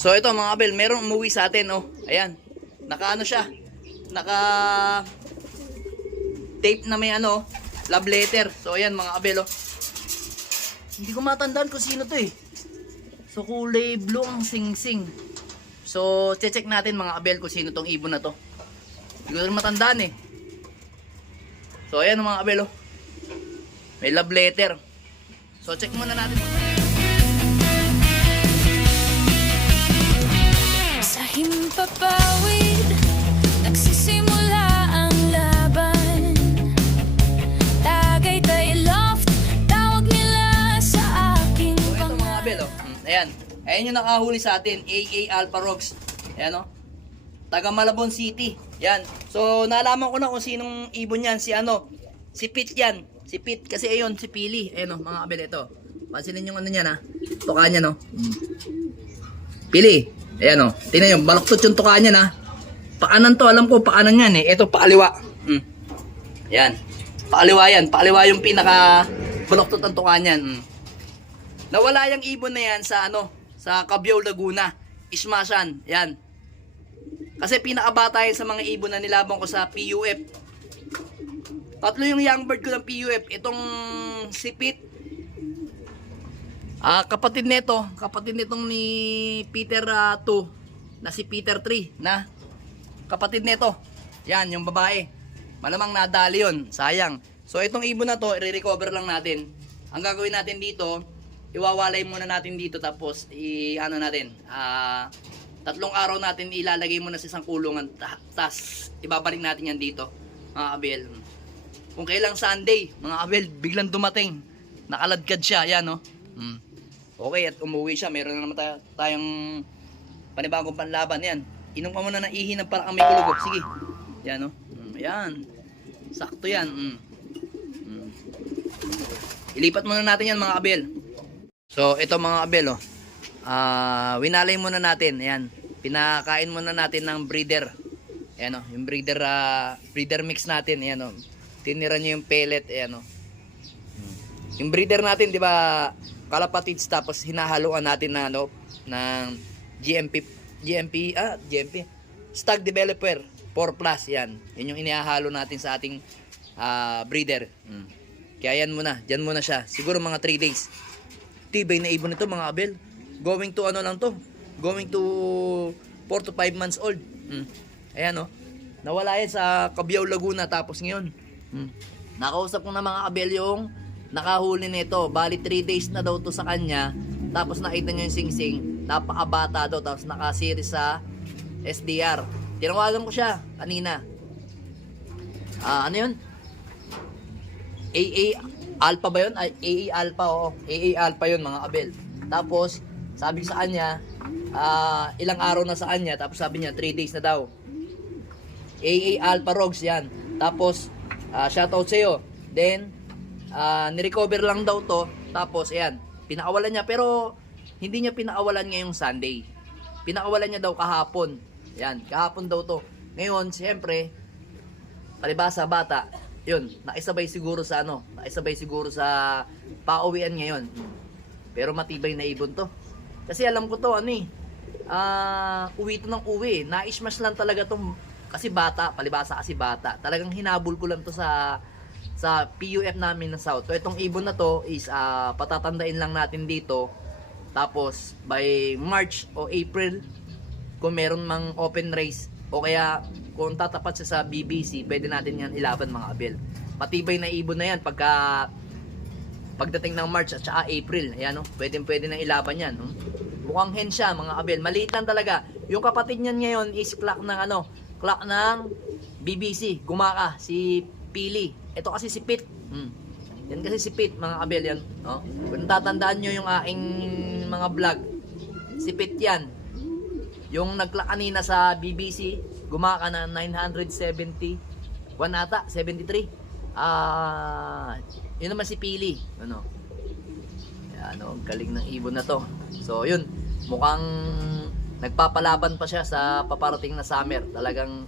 So ito mga abel, merong umuwi sa atin, oh. Ayan. Naka ano siya? Naka tape na may ano, love letter. So ayan mga abel, oh. Hindi ko matandaan kung sino to eh. So kulay blue ang sing-sing. So check natin mga abel kung sino tong ibon na to. Hindi ko rin matandaan eh. So ayan mga abel, oh. May love letter. So check muna natin. Sa himpapawid, nagsisimula ang laban. Tagaytay Loft, tawag nila sa aking So ito mga pangalan. abel, oh. Ayan. Ayan yung nakahuli sa atin, AA Alpha Rox. Ayan, oh. Taga Malabon City. Yan. So nalaman ko na kung sinong ibon yan. Si ano, si Pete yan. Si Pete, kasi ayun, si Pili. Ayan, oh, mga abel, ito. Pansinin yung ano niya na. Tuka niya, no. Pili. Ayan, oh. Tingnan nyo, baloktot yung tuka niya na. Paanan to, alam ko, paanan yan eh. Ito, paaliwa. Ayan. Paaliwa yan. Paaliwa yung pinaka baloktot ng tuka niyan. Nawala yung ibon na yan sa ano, sa Cabiao, Laguna. Ismasan. Yan. Kasi pinakabata yan sa mga ibon na nilabang ko sa PUF. Tatlo yung young bird ko ng PUF. Itong si Pete. Kapatid nitong ni Peter 2 na si Peter 3 na kapatid nito. Yan, yung babae. Malamang nadali yun. Sayang. So itong ibon na to, i-recover lang natin. Ang gagawin natin dito, iwawalay muna natin dito tapos ano natin, 3 araw natin ilalagay muna sa isang kulungan, tas ibabalik natin yan dito, mga abel. Kung kailang Sunday, mga abel, biglang dumating, nakaladkad siya, yan, no. Okay, at umuwi siya, meron na naman tayong panibagong panlaban, yan. Inom ka muna ng ihi ng parang may kulugok, sige, yan, no. Yan, sakto yan. Ilipat muna natin yan, mga abel. So ito mga abel, oh. Winalay muna natin. Ayan. Pinakain muna natin ng breeder. Ayan, oh, yung breeder mix natin. Ayan, oh. Tinira niyo yung pellet, ayan, oh. Yung breeder natin, 'di ba, kalapatids, tapos hinahaluan natin na ano ng GMP Stag Developer 4+, yan. Yan yung inihahalo natin sa ating breeder. Kaya yan muna, diyan muna siya. Siguro mga 3 days. Tibay na ibon ito mga abel. Going to ano lang to. Going to 4 to 5 months old. Ayan, oh. Nawala yan sa Cabiao, Laguna. Tapos ngayon, nakausap ko na mga abel yung nakahuli nito. Bali 3 days na daw to sa kanya. Tapos nakita niyo yung singsing. Napakabata daw. Tapos nakasiri sa SDR. Tinawagan ko siya kanina. Ano yun? AA Alpha ba yun? AA Alpha, oo. AA Alpha yun mga abel. Tapos, sabi sa kanya, ilang araw na sa kanya. Tapos sabi niya, 3 days na daw. AA Alpha Rox, yan. Tapos, shoutout sa'yo. Then, nirecover lang daw to. Tapos, ayan, pinakawalan niya. Pero, hindi niya pinakawalan ngayong Sunday. Pinakawalan niya daw kahapon. Yan, kahapon daw to. Ngayon, siyempre, palibasa bata, yun, naisabay siguro sa ano, naisabay siguro sa pauwian ngayon. Pero matibay na ibon to. Kasi alam ko to, ano eh, uwi to ng uwi. Na-smash lang talaga tong, kasi bata, palibasa kasi bata. Talagang hinabol ko lang to sa PUF namin ng South. So itong ibon na to is patatandain lang natin dito. Tapos by March o April, kung meron mang open race, o kaya kung tatapat siya sa BBC, pwede natin yan ilaban mga abel. Matibay na ibon na yan pagdating ng March at saka April. Ayan, no? Pwede nang ilaban yan. No? Mukhang hen siya mga abel. Maliit lang talaga. Yung kapatid niyan ngayon is clock ng BBC. Gumaka, si Pili. Ito kasi si Pete. Yan kasi si Pete mga abel yan. No? Kung tatandaan nyo yung aking mga vlog, si Pete yan. Yung nag-clock kanina sa BBC, gumaka na 971 ata, 73. Yun naman si Pili. Ano? Ano, galing ng ibon na to. So, yun. Mukhang nagpapalaban pa siya sa paparating na summer. Talagang,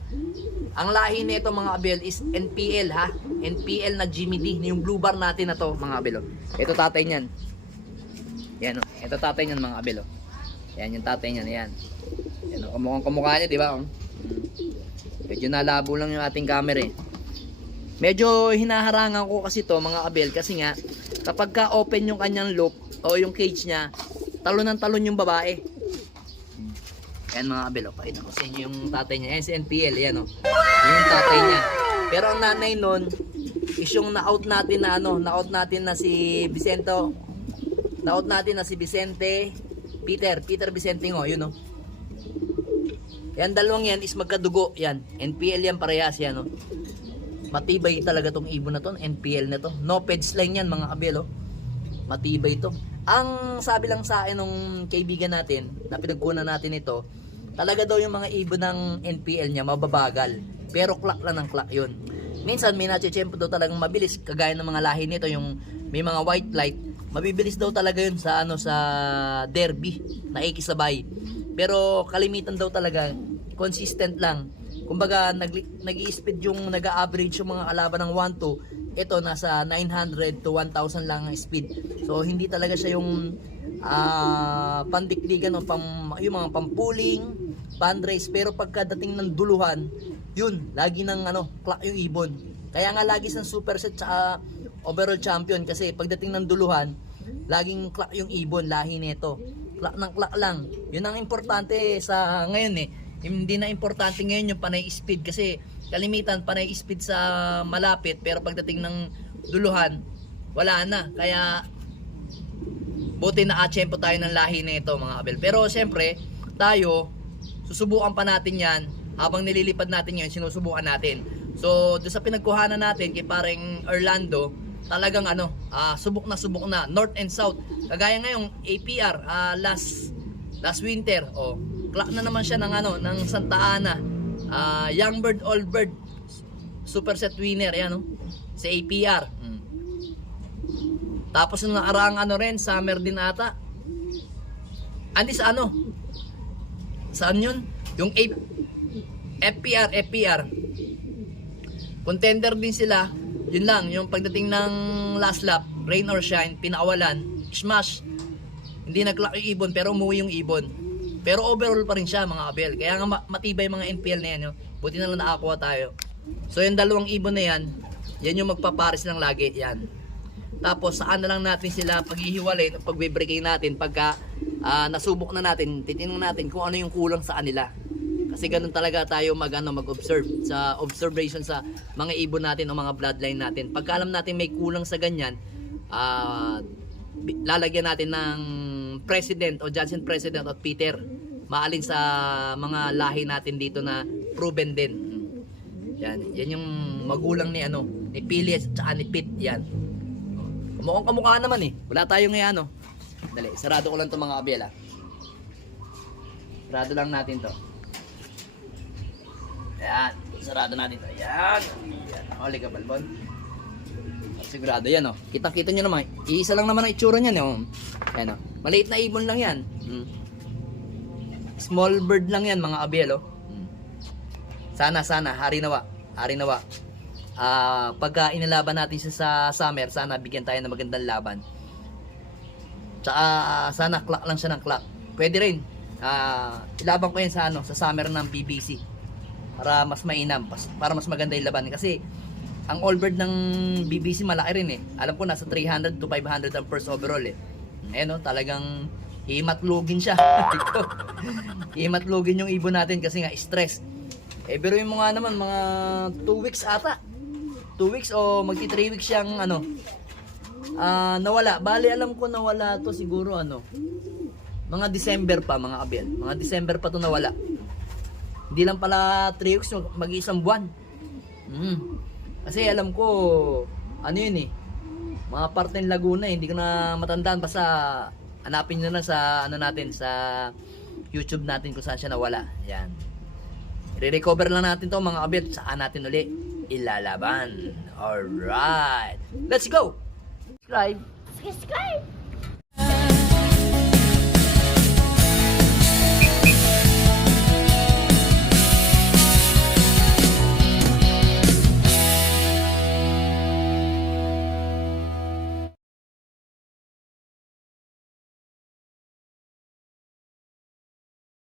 ang lahi nito mga abel is NPL, ha? NPL na Jimmy D. Yung blue bar natin na to mga abel. Ito tatay niyan. Yan, ito tatay niyan mga abel. Yan yung tatay niya na yan. Yan o, kamukha niya, di ba? Medyo nalabo lang yung ating camera eh. Medyo hinaharangan ko kasi to mga kabel kasi nga kapag ka open yung kanyang loop o yung cage niya, talon ng talon yung babae. Yan mga kabel, pakita ko sa inyo yung tatay niya. Yan si NPL, yan o. Yan yung tatay niya. Pero ang nanay nun is yung na-out natin na na-out natin na si Vicente. Na-out natin na si Vicente, Peter Vicente ngo, yun o. Yan dalawang yan is magkadugo yan. NPL yan parehas yan o. Matibay talaga tong ibon na to, NPL na to. No peds lang yan mga kabel o. Matibay to. Ang sabi lang sa akin nung kaibigan natin na pinagkunan natin ito, talaga daw yung mga ibon ng NPL niya mababagal. Pero clock lang ng clock yun. Minsan may natsyempo daw talagang mabilis, kagaya ng mga lahi nito, yung may mga white light, mabibilis daw talaga yun sa sa derby na ikisabay. Pero kalimitan daw talaga consistent lang. Kumbaga nag-i-speed yung nag-a-average yung mga kalaban ng 1-2. Ito nasa 900 to 1,000 lang ang speed. So hindi talaga siya yung pandikdigan o yung mga pampuling, pandrace. Pero pagkadating ng duluhan, yun, lagi ng clock yung ibon. Kaya nga lagi sa superset sa overall champion kasi pagdating ng duluhan, laging clock yung ibon, lahi nito. Clock ng clock lang. Yun ang importante sa ngayon eh. Hindi na importante ngayon yung panay speed kasi kalimitan panay speed sa malapit pero pagdating ng duluhan wala na. Kaya buti na atsyempo tayo ng lahi nito mga kabel. Pero siyempre tayo susubukan pa natin yan habang nililipad natin yun, sinusubukan natin. So doon sa pinagkuhanan natin kay pareng Orlando, talagang subok na north and south. Kagaya ngayong APR last winter, clock na naman siya ng Santa Ana. Young bird, old bird, superset winner yan sa APR. Tapos nung nakaraang rin, summer din ata. Andi sa saan yun? Yung FPR. Contender din sila. Yun lang, yung pagdating ng last lap, rain or shine, pinakawalan, smash. Hindi nag-clock yung ibon pero umuwi yung ibon. Pero overall pa rin siya mga kabel. Kaya nga matibay mga NPL na yan. Buti na lang nakakuha tayo. So yung dalawang ibon na yan, yan yung magpapares lang lagi. Yan. Tapos saan na lang natin sila paghihiwalay, pagbe-breaking natin pagka nasubok na natin, titingnan natin kung ano yung kulang sa kanila. Kasi ganun talaga tayo mag-observe sa observation sa mga ibon natin o mga bloodline natin. Pagka alam natin may kulang sa ganyan, lalagyan natin ng president o Johnson president o Peter, maalin sa mga lahi natin dito na proven din. Yan yung magulang ni ni Pilies at ni Pete yan. Mukhang kamukha naman eh. Wala tayo ngayon Dali, sarado ko lang 'tong mga abela. Sarado lang natin 'to. Ayan, sarado natin 'to. Ayan. Huli ka balbon. Sigurado yan Kita-kita nyo naman. Iisa lang naman ang itsura niyan Ayan Maliit na ibon lang yan. Small bird lang yan mga abel Sana harinawa. Pagka inalaban natin siya sa summer, sana bigyan tayo ng magandang laban. Tsaka sana clock lang siya ng clock. Pwede rin. Ilaban ko yan sa sa summer ng BBC. Para mas mainam, para mas maganda yung laban kasi ang all bird ng BBC malaki rin Alam ko nasa 300 to 500 ang first overall Ayan talagang himatlugin siya. Himatlugin yung ibon natin kasi nga stress. Pero yung mga naman mga 2 weeks ata. 2 weeks o magti 3 weeks siyang nawala. Bali alam ko nawala to siguro mga December pa mga kabel. Mga December pa to nawala. Hindi lang pala 3 weeks, mag-isang buwan. Kasi alam ko, yun mga parte ng Laguna hindi ko na matandaan. Basta hanapin nyo na sa natin, sa YouTube natin kung saan siya nawala. Yan. I-recover lang natin to mga kabit. Saan natin uli ilalaban. Alright. Let's go! Subscribe! Subscribe!